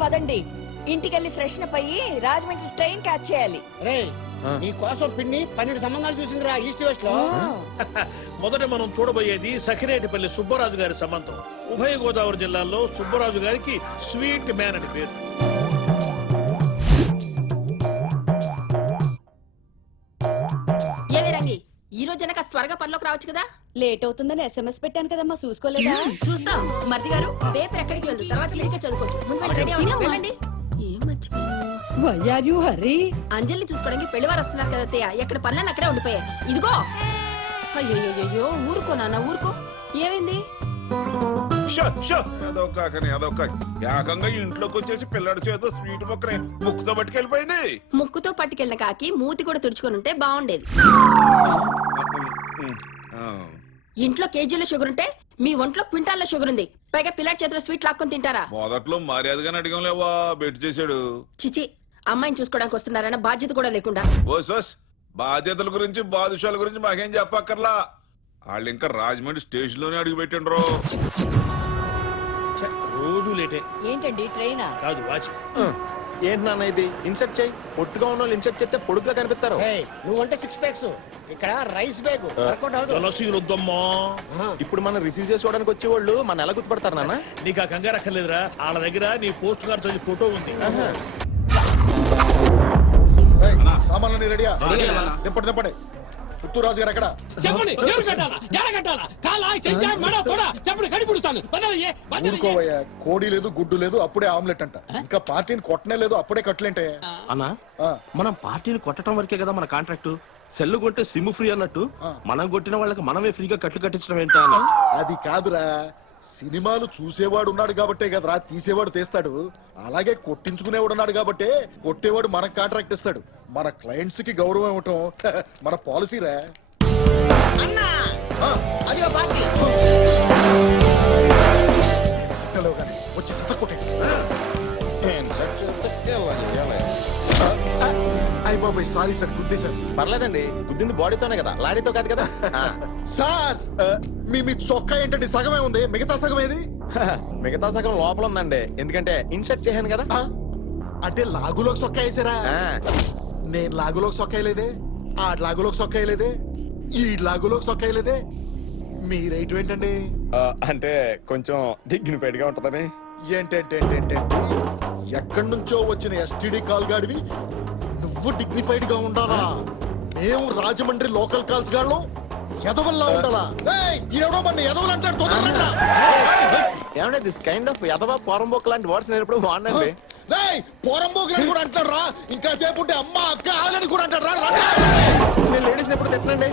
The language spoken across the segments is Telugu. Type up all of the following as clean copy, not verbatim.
పదండి, ఇంటికెళ్ళి ఫ్రెష్నప్ అయ్యి రాజమండ్రి ట్రైన్ క్యాచ్ చేయాలి. నీ కోసం పిన్ని 12 సంబంధాలు చూసిందిరా ఈస్ట్ వెస్ట్ లో. మొదట మనం చూడబోయేది సఖినేటిపల్లి సుబ్బరాజు గారి సంబంధం. ఉభయ గోదావరి జిల్లాల్లో సుబ్బరాజు గారికి స్వీట్ మ్యాన్ అని పేరు. ఏమి రంగి, ఈ రోజైనా కాస్త త్వరగా పనిలోకి రావచ్చు కదా? లేట్ అవుతుందని SMS పెట్టాను కదమ్మా, చూసుకోలేదా? చూస్తాం. మరిది గారు పేపర్ ఎక్కడికి వెళ్దు, తర్వాత మీకే చదువుకోవచ్చు. ముందు రెడీ అవ్వండి. అంజలిని చూసుకోవడానికి పెళ్లివారు వస్తున్నారు కదా అత్తయ్య, ఎక్కడ పనులను అక్కడే ఉండిపోయాయి. ఇదిగో. అయ్యో ఊరుకో నాన్న, ఊరుకో. ఏమైంది? ఏకంగా ఇంట్లోకి వచ్చేసి పిల్లడి చేత స్వీట్ మొక్కని ముక్కుతో పట్టుకెళ్ళిపోయింది. ముక్కుతో పట్టుకెళ్ళిన కాకి మూతి కూడా తుడుచుకొని ఉంటే బాగుండేది. ఇంట్లో కేజీలో షుగర్ ఉంటే మీ ఒంట్లో క్వింటాల్లో షుగర్ ఉంది, పైగా పిల్లడి చేతిలో స్వీట్ లాక్కొని తింటారా? మొదట్లో మర్యాదగానే అడిగాం లేవా, బెట్ చేశాడు. చిచి, అమ్మాయిని చూసుకోవడానికి వస్తున్నారన్న బాధ్యత కూడా లేకుండా. ఓస్ బాధ్యతల గురించి బాదుషాల గురించి మాకేం చెప్పక్కర్లా. వాళ్ళు ఇంకా రాజమండ్రి స్టేషన్ లోనే అడుగు పెట్టండ్రు. రోజు లేటే. ఏంటండి ట్రైనా? కాదు, వాచ్. ఏంటి నాన్న ఇది? ఇన్సర్ట్ చేయి. పొట్టుగా ఉన్న వాళ్ళు ఇన్సర్ట్ చేస్తే పొడుగ్గా కనిపిస్తారు. నువ్వంటే 6 ప్యాక్స్, ఇక్కడ రైస్ బ్యాగ్. ఇప్పుడు మనం రిసీవ్ చేసుకోవడానికి వచ్చేవాళ్ళు మన ఎలా గుర్తుపడతారు నాన్న? నీకు ఆ కంగారు అక్కర్లేదురా, వాళ్ళ దగ్గర నీ పోస్ట్ కార్డ్ ఫోటో ఉంది. సామాన్లు రెడీయా? దింపండి దింపండి. పుత్తూరాజు గారు ఎక్కడ? ఊరుకోవయ్యా, కోడి లేదు గుడ్డు లేదు అప్పుడే ఆమ్లెట్ అంట. ఇంకా పార్టీని కొట్టనే లేదు అప్పుడే కట్లేంటే. అన్నా, మనం పార్టీని కొట్టడం వరకే కదా మన కాంట్రాక్ట్. సెల్లు కొట్టే సిమ్ ఫ్రీ అన్నట్టు మనం కొట్టిన వాళ్ళకి మనమే ఫ్రీగా కట్లు కట్టించడం ఏంటా? అది కాదురా, సినిమాలు చూసేవాడు ఉన్నాడు కాబట్టే కదరా తీసేవాడు తీస్తాడు. అలాగే కొట్టించుకునేవాడు ఉన్నాడు కాబట్టే కొట్టేవాడు మనకు కాంట్రాక్ట్ ఇస్తాడు. మన క్లయింట్స్ కి గౌరవం ఇవ్వటం మన పాలసీరా. వచ్చి సిద్ధ కొట్టండి. అయిపోయి సారీ సార్, గుద్దేశారు. పర్లేదండి, గుద్దింది బాడీతోనే కదా, లాడీతో కాదు కదా. సార్ మీ చొక్కా ఏంటండి? సగమే ఉంది, మిగతా సగం ఏది? మిగతా సగం లోపల ఉందండి, ఎందుకంటే ఇన్సర్ట్ చేశాను కదా. అంటే లాగులోకి చొక్కా వేసారా? నేను లాగులోకి చొక్కా వేయలేదే, ఆ లాగులోకి చొక్కా వేయలేదే, ఈ లాగులోకి చొక్కా వేయలేదే. మీ రేటు ఏంటండి? అంటే కొంచెం డిగ్నిఫైడ్ గా ఉంటుందని. ఏంటంటే ఎక్కడి నుంచో వచ్చిన STD కాల్ గాడివి నువ్వు డిగ్నిఫైడ్ గా ఉండాలా? మేము రాజమండ్రి లోకల్ కాల్స్ గాళ్ళు ఎదవల్లా ఉండాలా? ఎవడో మన ఎదవలు అంటాడు. ఏమంటే దిస్ కైండ్ ఆఫ్ ఎదవ పోరంబోక్ లాంటి వర్డ్స్ నేర్పడం బాగుండండి. పోరంబోక్ అని కూడా అంటారు రా. ఇంకా సేపు ఉంటే అమ్మ అక్క ఆలని కూడా అంటారు రా. నేను లేడీస్ ఎప్పుడు తిట్టండి.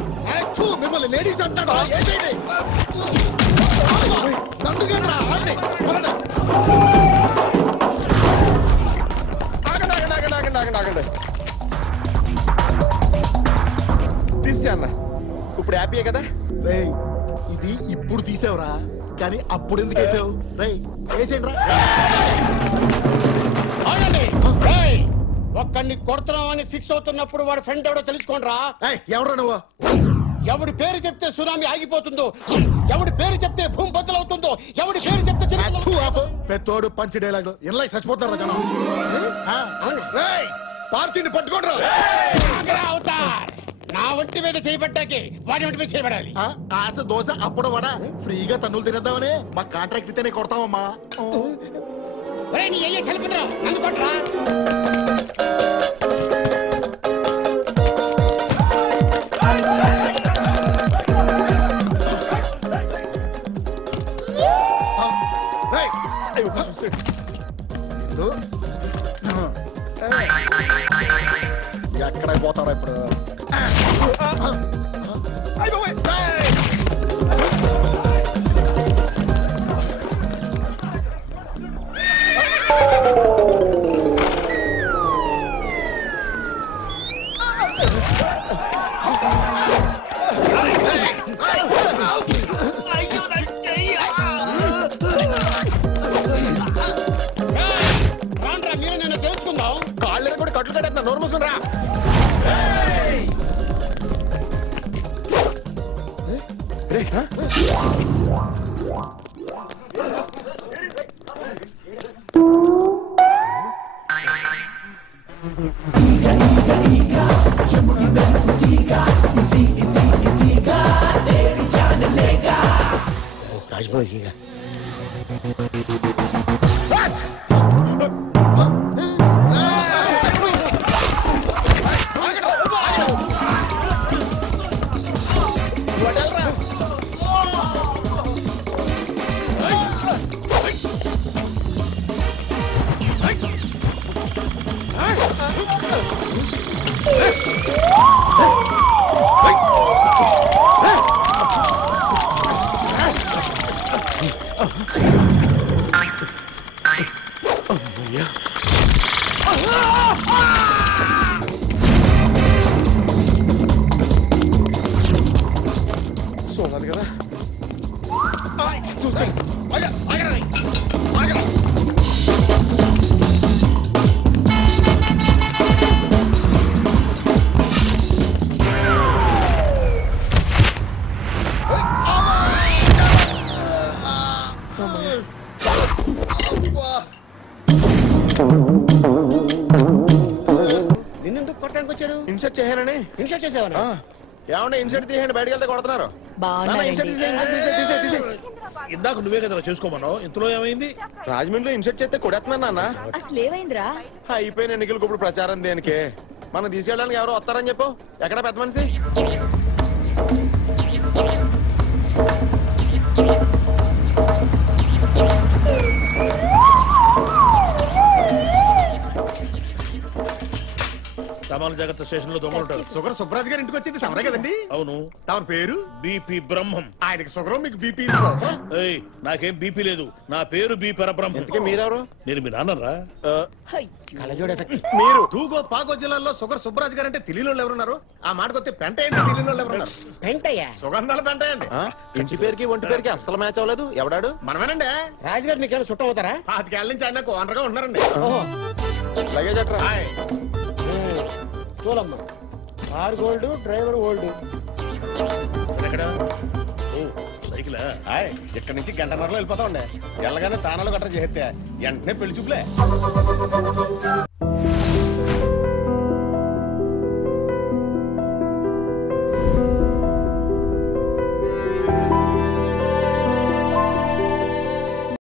మిమ్మల్ని లేడీస్ అంటాడు. ఏంటండి ఆగండి. తీసా అన్న, ఇప్పుడు హ్యాపీయే కదా? ఇది ఇప్పుడు తీసావురా, కానీ అప్పుడు ఎందుకు వేసావు? వేసేయండి రా. ఒక్కడిని కొడుతున్నామని ఫిక్స్ అవుతున్నప్పుడు వాడు ఫ్రెండ్ ఎవడో తెలుసుకోండి రా. ఎవరా నువ్వు? ఎవడి పేరు చెప్తే సునామీ ఆగిపోతుందో, ఎవడి పేరు చెప్తే భూమి బద్దలవుతుందో, ఎవడి పేరు చెప్తే పెద్దోడు పంచి డైలాగ్ ఇలా చచ్చిపోతారా జనం? పార్టీని పట్టుకోండి అవుతారు. నా ఒంటి మీద చేయబట్టాకే వాడి ఒంటి మీద చేయబడాలి. ఆశ దోశ అప్పుడు వడ ఫ్రీగా తన్నులు తినేద్దామని మా కాంట్రాక్ట్ ఇస్తేనే కొడతామమ్మా. చలిపోతురా, నన్ను కొట్టరా. ఎక్కడ పోతారా ఇప్పుడు? మీరు నిన్న తెలుసుకుందాం. కాళ్ళు కూడా కట్లు కట్టేస్తా, నోరు మూసుకుని రా. రాజబాబు సోనాలి కదా నిన్నెందుకు కొట్టడానికి వచ్చారు? ఇన్సర్ట్ చేయాలని. ఇన్షర్ట్ చేసావా? ఏమన్నా ఇన్సర్ట్ తీయండి, బయటకు వెళ్తే కొడుతున్నారు. ఇన్సర్ట్ ఇందాక నువ్వే కదా చేసుకోమన్నావు, ఇంతలో ఏమైంది? రాజమండ్రిలో ఇన్సర్ట్ చేస్తే కొడేస్తున్నాను నాన్న. అసలు ఏమైందిరా? అయిపోయిన ఎన్నికలకు ఇప్పుడు ప్రచారం దేనికి? మనం తీసుకెళ్ళడానికి ఎవరో వస్తారని చెప్పు. ఎక్కడ పెద్ద మనిషి? సామాన్య జాగ్రత్త స్టేషన్ లో దొంగలు ఉంటారు. షుగర్ సుబ్రాజ్ గారి ఇంటికి వచ్చింది సమరే కదండి? అవును. తమ పేరు? బీపీ బ్రహ్మం. ఆయనకి షుగర్, మీకు బీపీ. ఏయ్, నాకేం బీపీ లేదు, నా పేరు బి పరబ్రహ్మం. ఇంతకీ మీరెవరు? నేను మీ నాన్నరా? కలజోడ మీరు తూగో పాగో జిల్లాలో షుగర్ సుబ్రాజ్ గారు అంటే తెలియని వాళ్ళు ఎవరున్నారు? ఆ మాటకొస్తే పెంట ఏంటి తెలియని వాళ్ళు ఎవరున్నారు? వెంటయ్యా సుగంధాలు పెంట అండి. ఇంటి పేరుకి ఒంటి పేరుకి అస్సలు మ్యాచ్ అవ్వలేదు. ఎవడాడు? మనమేనండి. రాజుగారు నీకేమైనా చుట్టం అవుతారా? 5 ఏళ్ళ నుంచి ఆయన ఓనర్గా ఉన్నారండి. లగేజ్ అట్రా. హాయ్. చూడమ్మా, కార్ గోల్డ్, డ్రైవర్ ఓల్డ్. ఎక్కడ? ఓ, సైకిలా? హాయ్. ఇక్కడ నుంచి గంటన్నరలో వెళ్ళిపోతా ఉండే. వెళ్ళగానే తానాలు గట్రా చేస్తే వెంటనే పెళ్లి చూపులే.